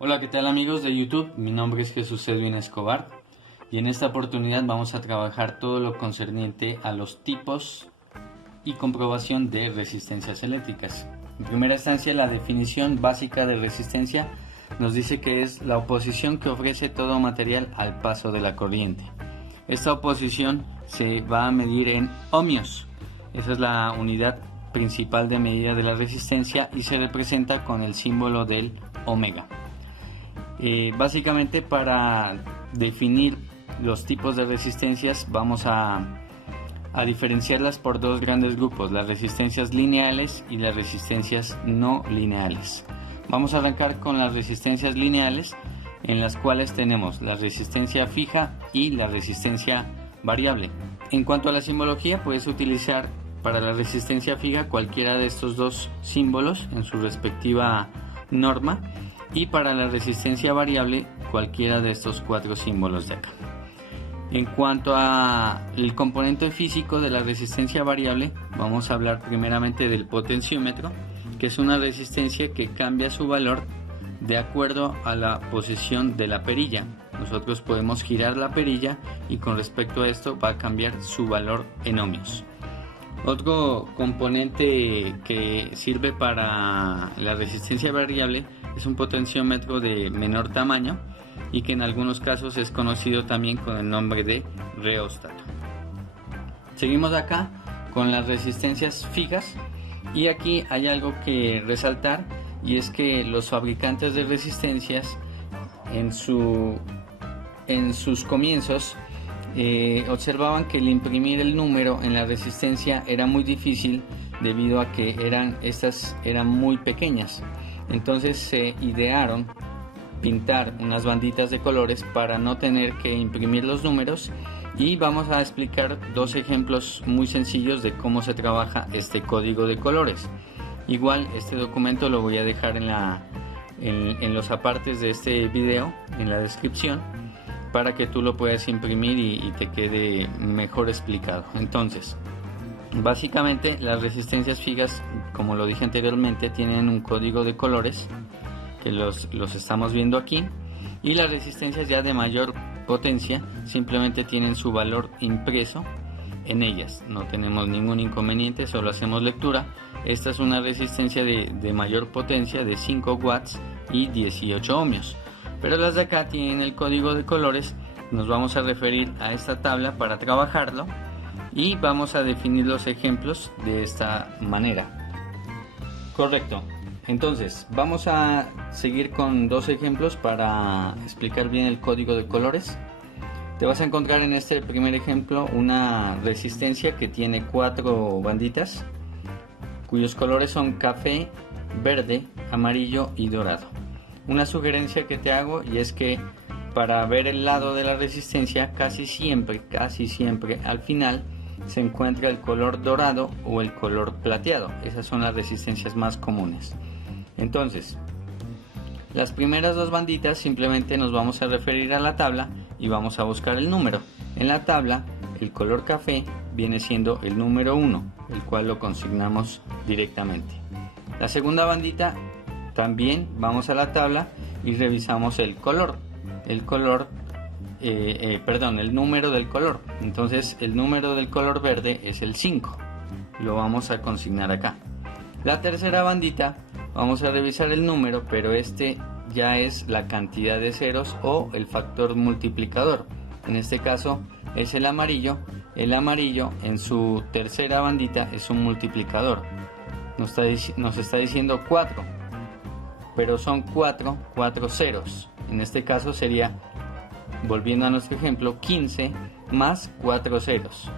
Hola, ¿qué tal amigos de YouTube? Mi nombre es Jesús Edwin Escobar y en esta oportunidad vamos a trabajar todo lo concerniente a los tipos y comprobación de resistencias eléctricas. En primera instancia, la definición básica de resistencia nos dice que es la oposición que ofrece todo material al paso de la corriente. Esta oposición se va a medir en ohmios. Esa es la unidad principal de medida de la resistencia y se representa con el símbolo del omega. Básicamente, para definir los tipos de resistencias vamos a diferenciarlas por dos grandes grupos: las resistencias lineales y las resistencias no lineales. Vamos a arrancar con las resistencias lineales, en las cuales tenemos la resistencia fija y la resistencia variable. En cuanto a la simbología, puedes utilizar para la resistencia fija cualquiera de estos dos símbolos en su respectiva norma, y para la resistencia variable cualquiera de estos cuatro símbolos de acá. En cuanto al componente físico de la resistencia variable, vamos a hablar primeramente del potenciómetro, que es una resistencia que cambia su valor de acuerdo a la posición de la perilla. Nosotros podemos girar la perilla y con respecto a esto va a cambiar su valor en ohmios. Otro componente que sirve para la resistencia variable es un potenciómetro de menor tamaño y que en algunos casos es conocido también con el nombre de reóstato. Seguimos acá con las resistencias fijas, y aquí hay algo que resaltar, y es que los fabricantes de resistencias en sus comienzos observaban que el imprimir el número en la resistencia era muy difícil debido a que estas eran muy pequeñas. Entonces se idearon pintar unas banditas de colores para no tener que imprimir los números, y vamos a explicar dos ejemplos muy sencillos de cómo se trabaja este código de colores. Igual este documento lo voy a dejar en los apartes de este video, en la descripción, para que tú lo puedas imprimir y te quede mejor explicado. Entonces, básicamente las resistencias fijas, como lo dije anteriormente, tienen un código de colores que los estamos viendo aquí, y las resistencias ya de mayor potencia simplemente tienen su valor impreso en ellas. No tenemos ningún inconveniente, solo hacemos lectura. Esta es una resistencia de mayor potencia de 5 watts y 18 ohmios, pero las de acá tienen el código de colores. Nos vamos a referir a esta tabla para trabajarlo y vamos a definir los ejemplos de esta manera. Correcto. Entonces vamos a seguir con dos ejemplos para explicar bien el código de colores. Te vas a encontrar en este primer ejemplo una resistencia que tiene 4 banditas cuyos colores son café, verde, amarillo y dorado. Una sugerencia que te hago, y es que para ver el lado de la resistencia casi siempre al final se encuentra el color dorado o el color plateado. Esas son las resistencias más comunes. Entonces, las primeras dos banditas simplemente nos vamos a referir a la tabla y vamos a buscar el número. En la tabla, el color café viene siendo el número 1, el cual lo consignamos directamente. La segunda bandita, también vamos a la tabla y revisamos el número del color. Entonces el número del color verde es el 5, lo vamos a consignar acá. La tercera bandita, vamos a revisar el número, pero este ya es la cantidad de ceros o el factor multiplicador. En este caso es el amarillo. El amarillo en su tercera bandita es un multiplicador. Nos está diciendo 4, pero son 4 ceros. En este caso sería, volviendo a nuestro ejemplo, 15 más 4 ceros.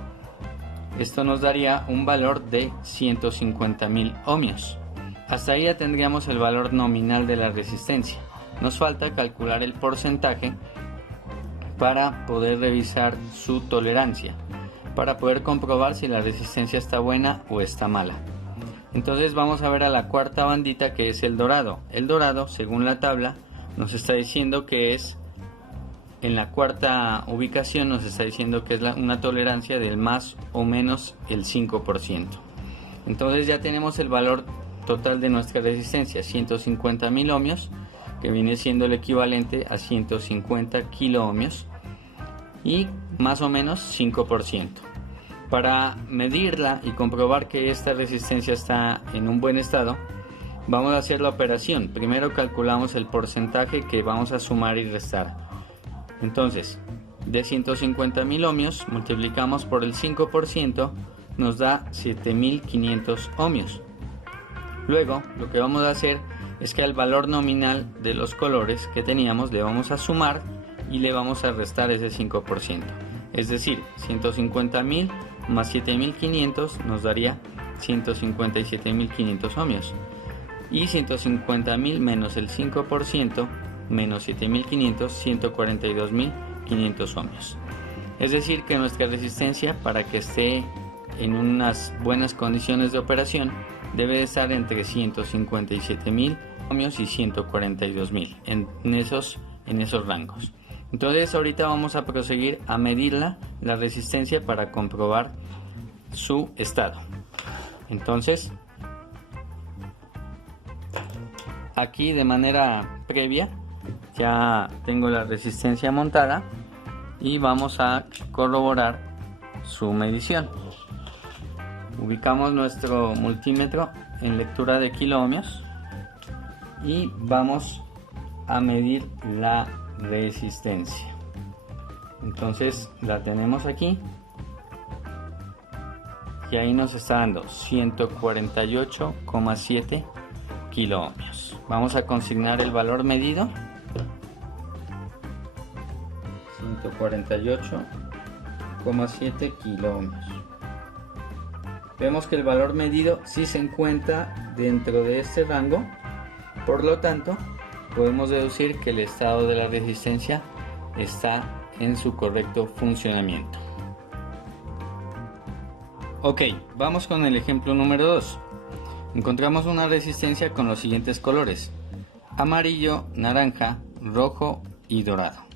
Esto nos daría un valor de 150.000 ohmios. Hasta ahí ya tendríamos el valor nominal de la resistencia. Nos falta calcular el porcentaje para poder revisar su tolerancia, para poder comprobar si la resistencia está buena o está mala. Entonces vamos a ver a la cuarta bandita, que es el dorado. El dorado, según la tabla, nos está diciendo que es, en la cuarta ubicación, nos está diciendo que es una tolerancia del más o menos el 5%. Entonces ya tenemos el valor total de nuestra resistencia, 150.000 ohmios, que viene siendo el equivalente a 150 kiloohmios y más o menos 5%. Para medirla y comprobar que esta resistencia está en un buen estado, vamos a hacer la operación. Primero calculamos el porcentaje que vamos a sumar y restar. Entonces, de 150.000 ohmios multiplicamos por el 5%, nos da 7.500 ohmios. Luego, lo que vamos a hacer es que al valor nominal de los colores que teníamos le vamos a sumar y le vamos a restar ese 5%. Es decir, 150.000 más 7.500 nos daría 157.500 ohmios. Y 150.000 menos el 5% menos 7.500, 142.500 ohmios. Es decir, que nuestra resistencia, para que esté en unas buenas condiciones de operación, debe de estar entre 157.000 ohmios y 142.000, en esos rangos. Entonces ahorita vamos a proseguir a medirla, la resistencia, para comprobar su estado. Entonces, aquí de manera previa ya tengo la resistencia montada y vamos a corroborar su medición. Ubicamos nuestro multímetro en lectura de kiloohmios y vamos a medir la resistencia. Entonces la tenemos aquí y ahí nos está dando 148,7 kiloohmios. Vamos a consignar el valor medido, 148,7 kiloohmios. Vemos que el valor medido sí se encuentra dentro de este rango, por lo tanto podemos deducir que el estado de la resistencia está en su correcto funcionamiento. Ok, vamos con el ejemplo número 2. Encontramos una resistencia con los siguientes colores: amarillo, naranja, rojo y dorado.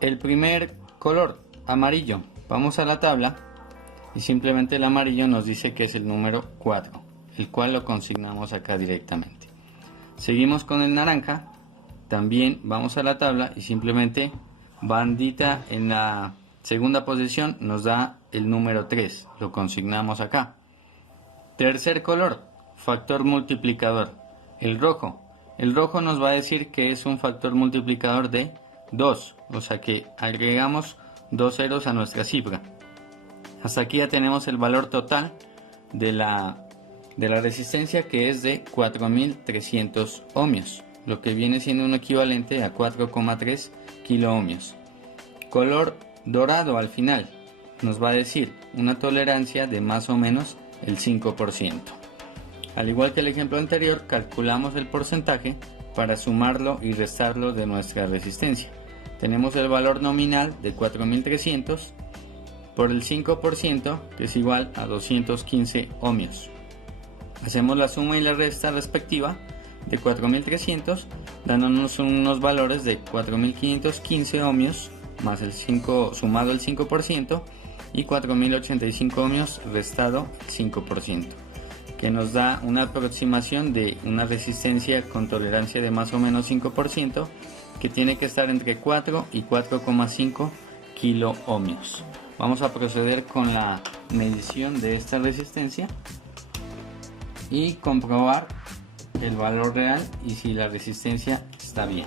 El primer color, amarillo, vamos a la tabla y simplemente el amarillo nos dice que es el número 4, el cual lo consignamos acá directamente. Seguimos con el naranja, también vamos a la tabla y simplemente bandita en la segunda posición nos da el número 3, lo consignamos acá. Tercer color, factor multiplicador, el rojo. El rojo nos va a decir que es un factor multiplicador de 2, o sea que agregamos 2 ceros a nuestra cifra. Hasta aquí ya tenemos el valor total de la resistencia, que es de 4.300 ohmios, lo que viene siendo un equivalente a 4,3 kiloohmios. Color dorado al final nos va a decir una tolerancia de más o menos el 5%. Al igual que el ejemplo anterior, calculamos el porcentaje para sumarlo y restarlo de nuestra resistencia. Tenemos el valor nominal de 4.300 por el 5%, que es igual a 215 ohmios. Hacemos la suma y la resta respectiva de 4.300, dándonos unos valores de 4.515 ohmios más el 5 sumado el 5% y 4.085 ohmios restado el 5%, que nos da una aproximación de una resistencia con tolerancia de más o menos 5%, que tiene que estar entre 4 y 4,5 kiloohmios. Vamos a proceder con la medición de esta resistencia y comprobar el valor real y si la resistencia está bien.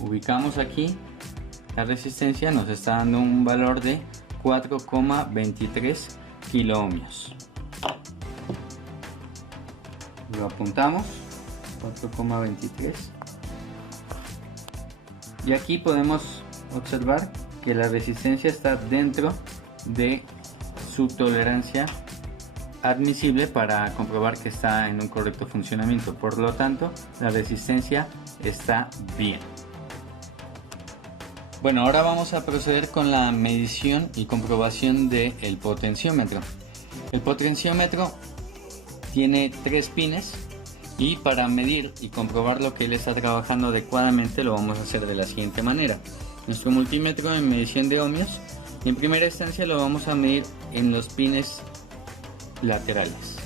Ubicamos aquí la resistencia, nos está dando un valor de 4,23 kiloohmios. Lo apuntamos, 4,23, y aquí podemos observar que la resistencia está dentro de su tolerancia admisible para comprobar que está en un correcto funcionamiento. Por lo tanto, la resistencia está bien. Bueno, ahora vamos a proceder con la medición y comprobación del potenciómetro. El potenciómetro tiene 3 pines y para medir y comprobar lo que él está trabajando adecuadamente lo vamos a hacer de la siguiente manera. Nuestro multímetro en medición de ohmios, en primera instancia lo vamos a medir en los pines laterales.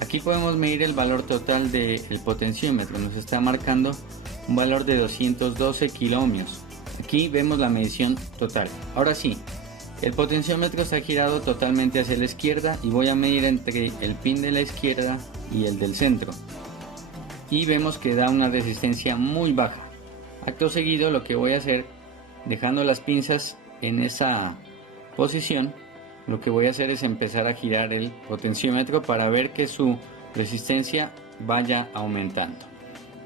Aquí podemos medir el valor total del potenciómetro, nos está marcando un valor de 212 kiloohmios. Aquí vemos la medición total. Ahora sí, el potenciómetro está girado totalmente hacia la izquierda y voy a medir entre el pin de la izquierda y el del centro. Y vemos que da una resistencia muy baja. Acto seguido, lo que voy a hacer, dejando las pinzas en esa posición, lo que voy a hacer es empezar a girar el potenciómetro para ver que su resistencia vaya aumentando.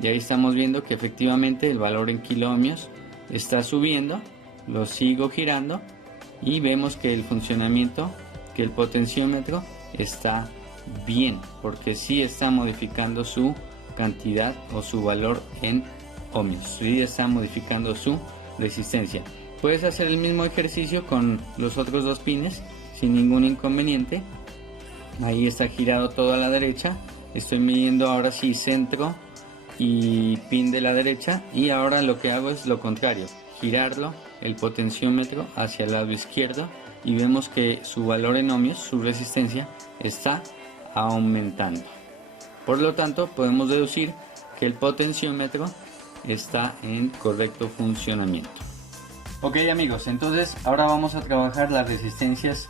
Y ahí estamos viendo que efectivamente el valor en kiloohmios está subiendo. Lo sigo girando y vemos que el funcionamiento, que el potenciómetro está bien, porque sí está modificando su cantidad o su valor en ohmios, sí está modificando su resistencia. Puedes hacer el mismo ejercicio con los otros dos pines sin ningún inconveniente. Ahí está girado todo a la derecha. Estoy midiendo ahora sí centro y pin de la derecha, y ahora lo que hago es lo contrario, girarlo el potenciómetro hacia el lado izquierdo y vemos que su valor en ohmios, su resistencia, está aumentando. Por lo tanto, podemos deducir que el potenciómetro está en correcto funcionamiento. Ok amigos, entonces ahora vamos a trabajar las resistencias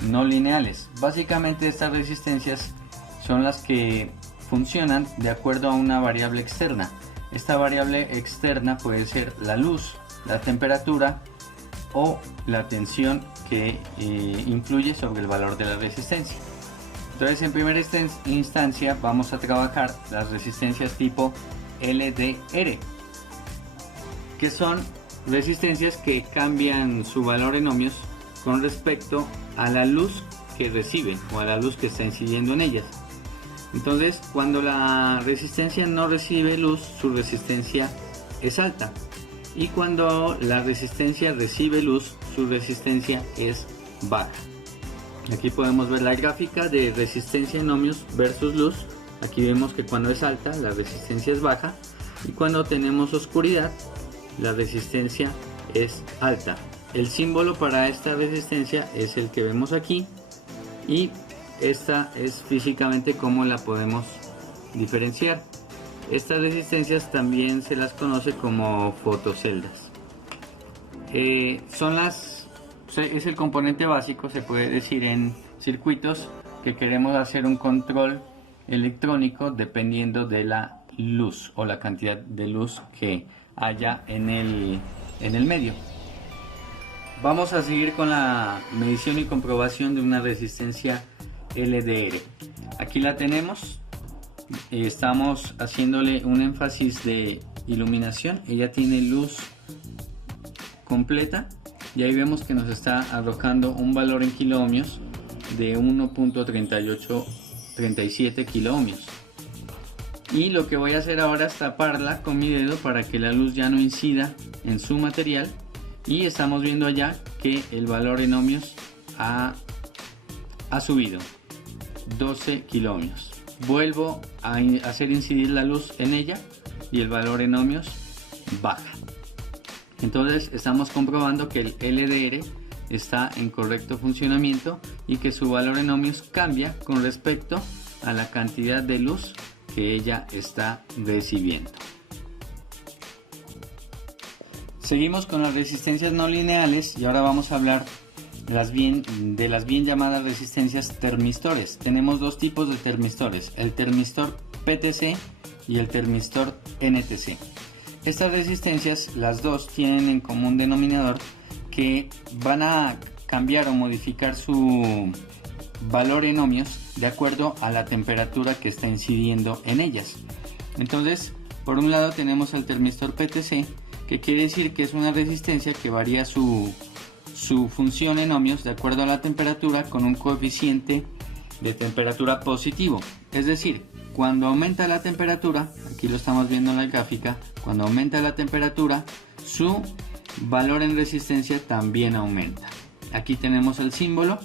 no lineales. Básicamente estas resistencias son las que funcionan de acuerdo a una variable externa. Esta variable externa puede ser la luz, la temperatura o la tensión que influye sobre el valor de la resistencia. Entonces en primera instancia vamos a trabajar las resistencias tipo LDR, que son resistencias que cambian su valor en ohmios con respecto a la luz que reciben o a la luz que está incidiendo en ellas. Entonces, cuando la resistencia no recibe luz, su resistencia es alta, y cuando la resistencia recibe luz, su resistencia es baja. Aquí podemos ver la gráfica de resistencia en ohmios versus luz. Aquí vemos que cuando es alta, la resistencia es baja, y cuando tenemos oscuridad, la resistencia es alta. El símbolo para esta resistencia es el que vemos aquí, y esta es físicamente como la podemos diferenciar. Estas resistencias también se las conoce como fotoceldas. Es el componente básico, se puede decir, en circuitos que queremos hacer un control electrónico dependiendo de la luz o la cantidad de luz que haya en el medio. Vamos a seguir con la medición y comprobación de una resistencia LDR. Aquí la tenemos, estamos haciéndole un énfasis de iluminación. Ella tiene luz completa y ahí vemos que nos está arrojando un valor en kiloohmios de 1.3837 kiloohmios. Y lo que voy a hacer ahora es taparla con mi dedo para que la luz ya no incida en su material, y estamos viendo allá que el valor en ohmios ha subido 12 kiloohmios. Vuelvo a hacer incidir la luz en ella y el valor en ohmios baja. Entonces estamos comprobando que el LDR está en correcto funcionamiento y que su valor en ohmios cambia con respecto a la cantidad de luz que ella está recibiendo. Seguimos con las resistencias no lineales y ahora vamos a hablar de las bien llamadas resistencias termistores. Tenemos dos tipos de termistores, el termistor PTC y el termistor NTC. Estas resistencias, las dos, tienen en común denominador que van a cambiar o modificar su valor en ohmios de acuerdo a la temperatura que está incidiendo en ellas. Entonces, por un lado tenemos el termistor PTC, que quiere decir que es una resistencia que varía su función en ohmios de acuerdo a la temperatura con un coeficiente de temperatura positivo. Es decir, cuando aumenta la temperatura, aquí lo estamos viendo en la gráfica, cuando aumenta la temperatura, su valor en resistencia también aumenta. Aquí tenemos el símbolo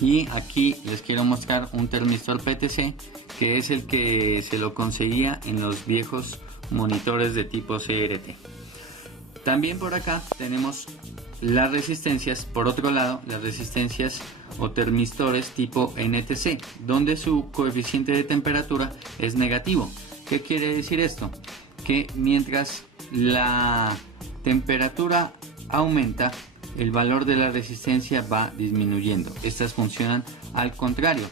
y aquí les quiero mostrar un termistor PTC, que es el que se lo conseguía en los viejos monitores de tipo CRT. También por acá tenemos las resistencias, por otro lado, las resistencias o termistores tipo NTC, donde su coeficiente de temperatura es negativo. ¿Qué quiere decir esto? Que mientras la temperatura aumenta, el valor de la resistencia va disminuyendo. Estas funcionan al contrario.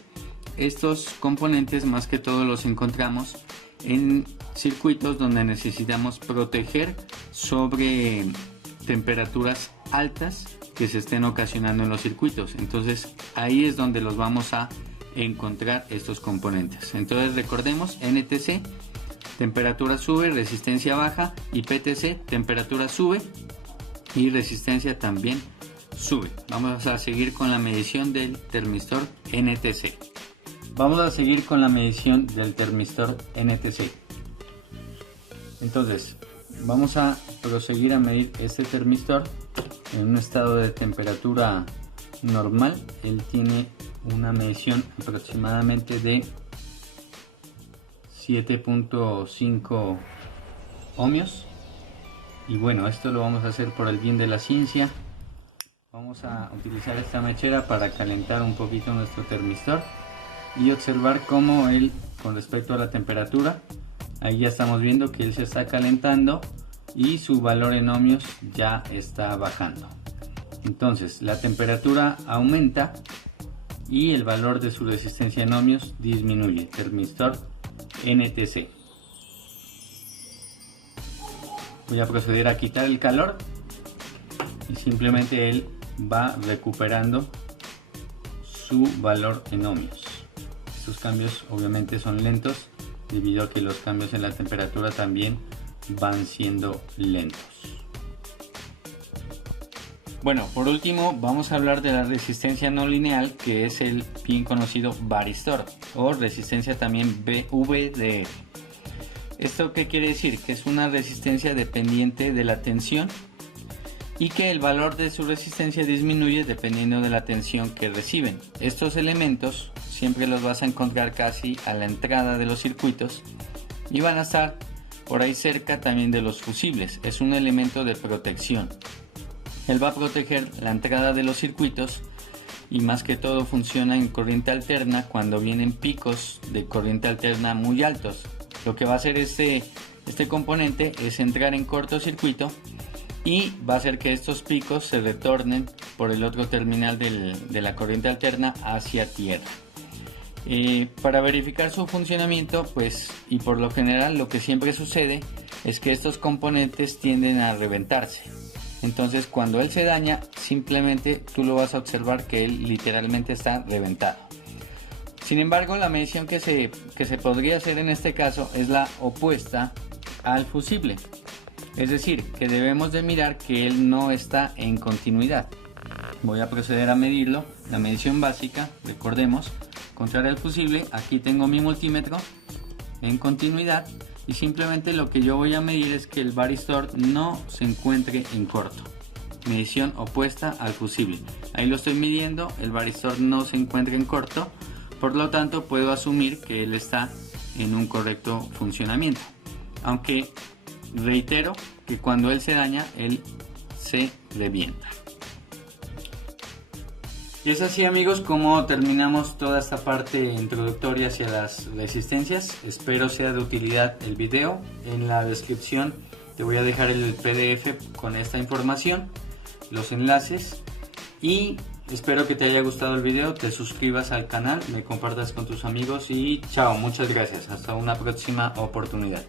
Estos componentes más que todo los encontramos en circuitos donde necesitamos proteger sobre temperaturas altas que se estén ocasionando en los circuitos. Entonces ahí es donde los vamos a encontrar estos componentes. Entonces recordemos, NTC, temperatura sube, resistencia baja, y PTC, temperatura sube y resistencia también sube. Vamos a seguir con la medición del termistor NTC. Vamos a seguir con la medición del termistor NTC. Entonces, vamos a proseguir a medir este termistor en un estado de temperatura normal. Él tiene una medición aproximadamente de 7.5 ohmios. Y bueno, esto lo vamos a hacer por el bien de la ciencia. Vamos a utilizar esta mechera para calentar un poquito nuestro termistor y observar cómo él, con respecto a la temperatura, ahí ya estamos viendo que él se está calentando y su valor en ohmios ya está bajando. Entonces la temperatura aumenta y el valor de su resistencia en ohmios disminuye. Termistor NTC. Voy a proceder a quitar el calor y simplemente él va recuperando su valor en ohmios. Estos cambios obviamente son lentos debido a que los cambios en la temperatura también van siendo lentos. Bueno, por último vamos a hablar de la resistencia no lineal, que es el bien conocido varistor o resistencia también VDR. ¿Esto qué quiere decir? Que es una resistencia dependiente de la tensión y que el valor de su resistencia disminuye dependiendo de la tensión que reciben. Estos elementos siempre los vas a encontrar casi a la entrada de los circuitos y van a estar por ahí cerca también de los fusibles. Es un elemento de protección. Él va a proteger la entrada de los circuitos y más que todo funciona en corriente alterna cuando vienen picos de corriente alterna muy altos. Lo que va a hacer este componente es entrar en cortocircuito y va a hacer que estos picos se retornen por el otro terminal de la corriente alterna hacia tierra. Para verificar su funcionamiento, pues, y por lo general lo que siempre sucede es que estos componentes tienden a reventarse. Entonces cuando él se daña, simplemente tú lo vas a observar que él literalmente está reventado. Sin embargo, la medición que se podría hacer en este caso es la opuesta al fusible. Es decir, que debemos de mirar que él no está en continuidad. Voy a proceder a medirlo. La medición básica, recordemos, contrario al fusible, aquí tengo mi multímetro en continuidad y simplemente lo que yo voy a medir es que el varistor no se encuentre en corto. Medición opuesta al fusible. Ahí lo estoy midiendo, el varistor no se encuentra en corto. Por lo tanto, puedo asumir que él está en un correcto funcionamiento. Aunque reitero que cuando él se daña, él se revienta. Y es así, amigos, como terminamos toda esta parte introductoria hacia las resistencias. Espero sea de utilidad el video. En la descripción te voy a dejar el PDF con esta información, los enlaces, y espero que te haya gustado el video, te suscribas al canal, me compartas con tus amigos y chao, muchas gracias, hasta una próxima oportunidad.